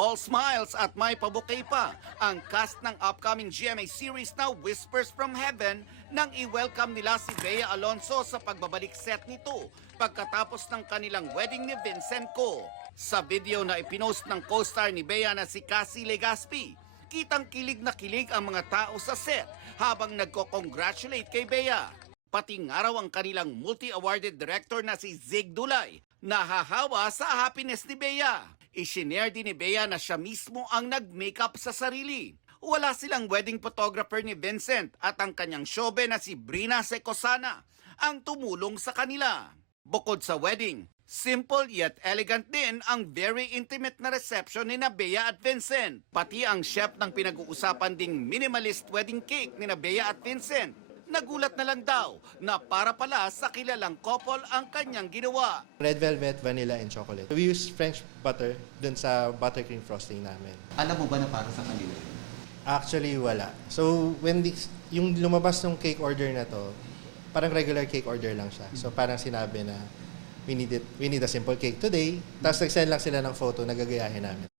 All smiles at may pabukay pa ang cast ng upcoming GMA series na Whispers from Heaven nang i-welcome nila si Bea Alonzo sa pagbabalik set nito pagkatapos ng kanilang wedding ni Vincent Co. Sa video na ipinost ng co-star ni Bea na si Cassie Legaspi, kitang kilig na kilig ang mga tao sa set habang nagko-congratulate kay Bea. Pati nga raw ang kanilang multi-awarded director na si Zig Dulay nahahawa sa happiness ni Bea. Isinare din ni Bea na siya mismo ang nag-makeup sa sarili. Wala silang wedding photographer ni Vincent at ang kanyang shobe na si Brina Secosana ang tumulong sa kanila. Bukod sa wedding, simple yet elegant din ang very intimate na reception ni Bea at Vincent. Pati ang chef ng pinag-uusapan ding minimalist wedding cake ni Bea at Vincent. Nagulat na lang daw na para pala sa kilalang couple ang kanyang ginawa. Red velvet, vanilla, and chocolate. We use French butter dun sa buttercream frosting namin. Alam mo ba na para sa kanila? Actually, wala. So, yung lumabas ng cake order na to, parang regular cake order lang siya. So, parang sinabi na, we need a simple cake today. Tapos nag-send lang sila ng photo na gagayahin namin.